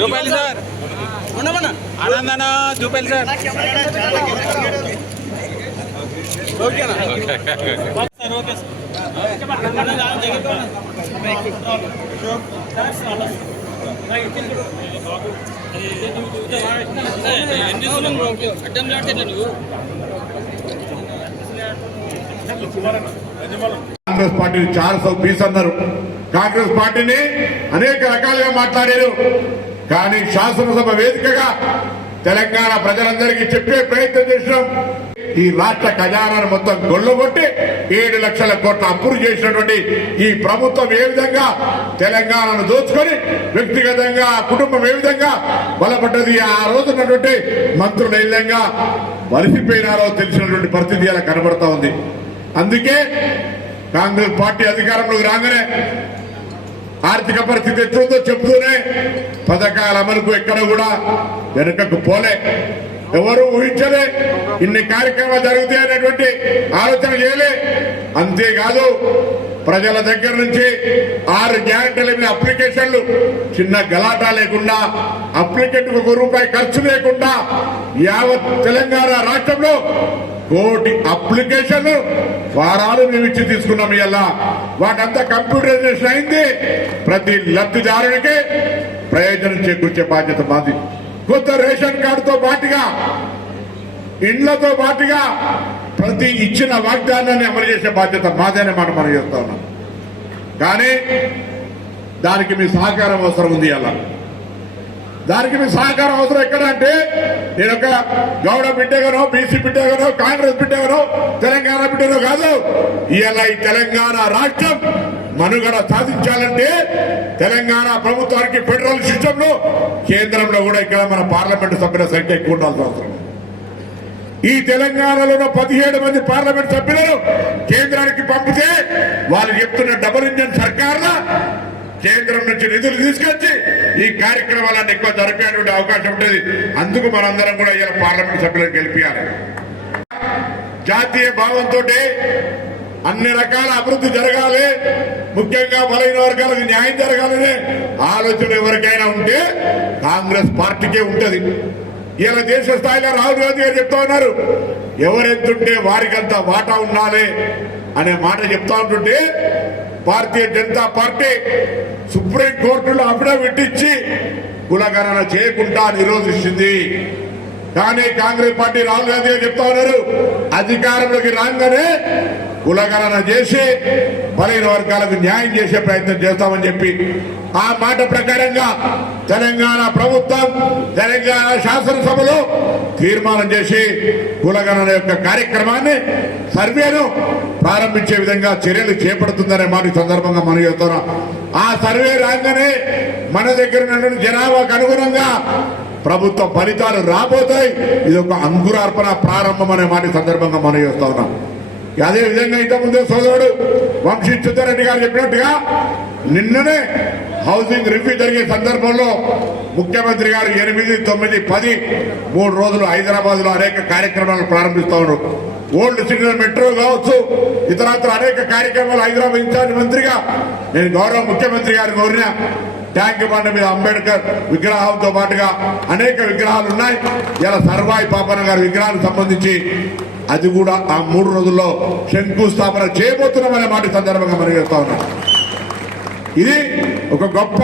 చూపాలి సార్. ఆనందన చూపాలి సార్. ఓకేనా? సార్ ఓకే కాంగ్రెస్ పార్టీని చాలా పీస్ అన్నారు. కాంగ్రెస్ పార్టీని అనేక రకాలుగా మాట్లాడారు. కానీ శాసనసభ వేదికగా తెలంగాణ ప్రజలందరికీ చెప్పే ప్రయత్నం చేసినాం. ఈ రాష్ట్ర ఖజానాను మొత్తం గొల్లగొట్టి ఏడు లక్షల కోట్ల అప్పులు చేసినటువంటి ఈ ప్రభుత్వం ఏ విధంగా తెలంగాణను దోచుకొని వ్యక్తిగతంగా కుటుంబం ఏ విధంగా బలపడ్డది? ఆ రోజు ఉన్నటువంటి మంత్రులు ఏ విధంగా వలసిపోయినారో తెలిసినటువంటి పరిస్థితి అలా కనబడతా ఉంది. అందుకే కాంగ్రెస్ పార్టీ అధికారంలోకి రాగానే ఆర్థిక పరిస్థితి ఎట్లుందో చెప్తూనే పథకాల అమలుకు ఎక్కడ కూడా వెనుకకు పోలే. ఎవరు ఊహించలే ఇన్ని కార్యక్రమాలు జరుగుతాయి అనేటువంటి ఆలోచన చేయలే. అంతేకాదు ప్రజల దగ్గర నుంచి ఆరు గ్యారెంటీలు మీద అప్లికేషన్లు చిన్న గలాటా లేకుండా అప్లికెంట్ ఒక రూపాయి ఖర్చు లేకుండా యావత్ తెలంగాణ రాష్ట్రంలో కోటి అప్లికేషన్ ఫారాలు మేము ఇచ్చి తీసుకున్నాం ఇలా వాటంతా కంప్యూటరైజేషన్ అయింది. ప్రతి లబ్ధిదారునికి ప్రయోజనం చేకూర్చే బాధ్యత మాది. కొత్త రేషన్ కార్డుతో పాటుగా ఇండ్లతో పాటుగా ప్రతి ఇచ్చిన వాగ్దానాన్ని అమలు చేసే బాధ్యత మాదేనే మనం మనం చెప్తా ఉన్నాం. కానీ దానికి మీ సహకారం అవసరం ఉంది అలా. దానికి మీ సహకారం అవసరం ఎక్కడ అంటే నేను ఒక గౌడ బిడ్డగానో బీసీ బిడ్డగానో కాంగ్రెస్ బిడ్డగానో తెలంగాణ బిడ్డగానో కాదు ఇలా ఈ తెలంగాణ రాష్ట్రం మనుగడ సాధించాలంటే తెలంగాణ ప్రభుత్వానికి ఫెడరల్ సిస్టమ్లో కేంద్రంలో కూడా ఇక్కడ మన పార్లమెంటు సభ్యుల సంఖ్య ఎక్కువ ఉండాల్సిన అవసరం. ఈ తెలంగాణలో పదిహేడు మంది పార్లమెంట్ సభ్యులను కేంద్రానికి పంపితే వాళ్ళు చెప్తున్న డబుల్ ఇంజన్ సర్కార్ల కేంద్రం నుంచి నిధులు తీసుకొచ్చి ఈ కార్యక్రమాలన్నీ ఎక్కువ జరిపేటువంటి అవకాశం ఉంటుంది. అందుకు మనందరం కూడా ఇలా పార్లమెంట్ సభ్యులను గెలిపించాలి జాతీయ భావంతో అన్ని రకాల అభివృద్ధి జరగాలి. ముఖ్యంగా బలైన వర్గాలకు న్యాయం జరగాలనే ఆలోచన ఎవరికైనా ఉంటే కాంగ్రెస్ పార్టీకే ఉంటుంది. ఇలా దేశ స్థాయిలో రాహుల్ గాంధీ గారు చెప్తా ఉన్నారు. ఎవరెంతుంటే వారికంత వాటా ఉండాలి అనే మాట చెప్తా ఉంటుంటే భారతీయ జనతా పార్టీ సుప్రీం కోర్టులో అఫిడవిట్ ఇచ్చి కులగణన చేయకుండా నిరోధించింది కానీ కాంగ్రెస్ పార్టీ రాహుల్ గాంధీ గారు చెప్తా ఉన్నారు. అధికారంలోకి రాగానే కులగణన చేసి బలైన వర్గాలకు న్యాయం చేసే ప్రయత్నం చేస్తామని చెప్పి ఆ మాట ప్రకారంగా తెలంగాణ ప్రభుత్వం తెలంగాణ శాసనసభలో తీర్మానం చేసి కులగణన యొక్క కార్యక్రమాన్ని సర్వేను ప్రారంభించే విధంగా చర్యలు చేపడుతుందనే మాట సందర్భంగా మనం చెబుతున్నాం ఆ సర్వే రాగానే మన దగ్గర ఉన్నటువంటి జనాభాకు అనుగుణంగా ప్రభుత్వ ఫలితాలు రాబోతాయి. ఇది ఒక అంకురార్పణ ప్రారంభం అనే మాట సందర్భంగా మనం చేస్తా ఉన్నాం. అదే విధంగా ఇంతకుముందే సోదరుడు వంశీ చిత్తారెడ్డి గారు చెప్పినట్టుగా నిన్ననే హౌసింగ్ రివ్యూ జరిగే సందర్భంలో ముఖ్యమంత్రి గారు ఎనిమిది తొమ్మిది పది మూడు రోజులు హైదరాబాద్లో అనేక కార్యక్రమాలు ప్రారంభిస్తా ఉన్నారు. ఓల్డ్ సిటీ మెట్రో కావచ్చు ఇతరత్ర అనేక కార్యక్రమాలు హైదరాబాద్ ఇన్ఛార్జ్ మంత్రిగా నేను గౌరవ ముఖ్యమంత్రి గారు కోరిన ట్యాంక్ బండ మీద అంబేద్కర్ విగ్రహంతో పాటుగా అనేక విగ్రహాలు ఉన్నాయి. ఇలా సర్వాయి పాపన గారి విగ్రహానికి సంబంధించి అది కూడా ఆ మూడు రోజుల్లో శంకుస్థాపన చేయబోతున్నామనే మాట సందర్భంగా మనం చెప్తా ఉన్నాం. ఇది ఒక గొప్ప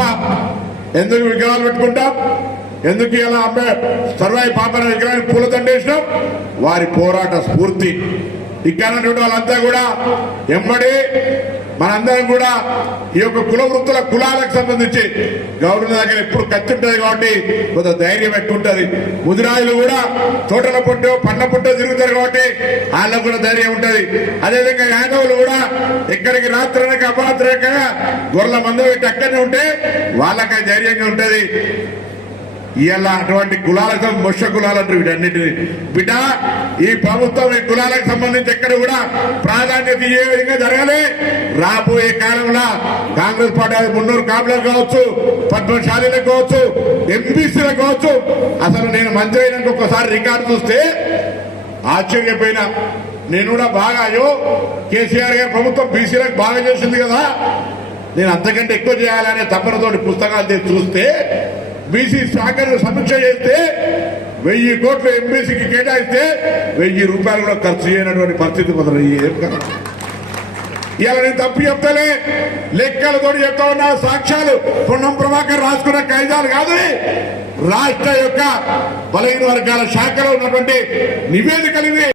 ఎందుకు విగ్రహాలు పెట్టుకుంటాం? ఎందుకు ఇలా అమ్మే సర్వాయి పాపన విగ్రహాన్ని పూలదండేసినాం? వారి పోరాట స్ఫూర్తి. ఇక్కడ వాళ్ళంతా కూడా ఎంబడి మనందరం కూడా ఈ యొక్క కుల వృత్తుల కులాలకు సంబంధించి గవర్నర్ దగ్గర ఎప్పుడు ఖర్చు ఉంటుంది కాబట్టి కొంత ధైర్యం ఎక్కువ ఉంటుంది ముదిరాజులు కూడా తోటల పుట్టు పండ్ల పుట్టు తిరుగుతారు కాబట్టి వాళ్ళకు కూడా ధైర్యం ఉంటుంది. అదేవిధంగా యాదవులు కూడా ఎక్కడికి రాత్రనక అపరాత్రనక గొర్రెల మందు పెట్టి అక్కడనే ఉంటే వాళ్ళకి ధైర్యంగా ఉంటది. ఇవాళ అటువంటి కులాలతో మొష కులాలు అంటారు వీటన్నిటిని. బిడ్డ ఈ ప్రభుత్వం ఈ కులాలకు సంబంధించి ఎక్కడ కూడా ప్రాధాన్యత ఏ విధంగా జరగాలి. రాబోయే కాలంలో కాంగ్రెస్ పార్టీ మున్నూరు కాపులకు కావచ్చు పద్మశాలీలకు కావచ్చు ఎంపీసీలకు కావచ్చు. అసలు నేను మంత్రి అయినాక ఒకసారి రికార్డు చూస్తే ఆశ్చర్యపోయినా. నేను కూడా బాగా అయ్యో కేసీఆర్ గారి ప్రభుత్వం బీసీలకు బాగా చేసింది కదా. నేను అంతకంటే ఎక్కువ చేయాలనే తప్పనతోటి పుస్తకాలు చూస్తే బీసీ శాఖను సమీక్ష చేస్తే వెయ్యి కోట్లు ఎంబీసీకి కేటాయిస్తే వెయ్యి రూపాయలు కూడా ఖర్చు చేయనటువంటి పరిస్థితి మొదలయ్యే. కదా నేను తప్పు చెప్తలే. లెక్కలతో చెప్తా ఉన్నా. సాక్ష్యాలు పొన్నం ప్రభాకర్ రాసుకున్న ఖైదాలు కాదు. రాష్ట్ర యొక్క బలహీన వర్గాల శాఖలో ఉన్నటువంటి నివేదికలు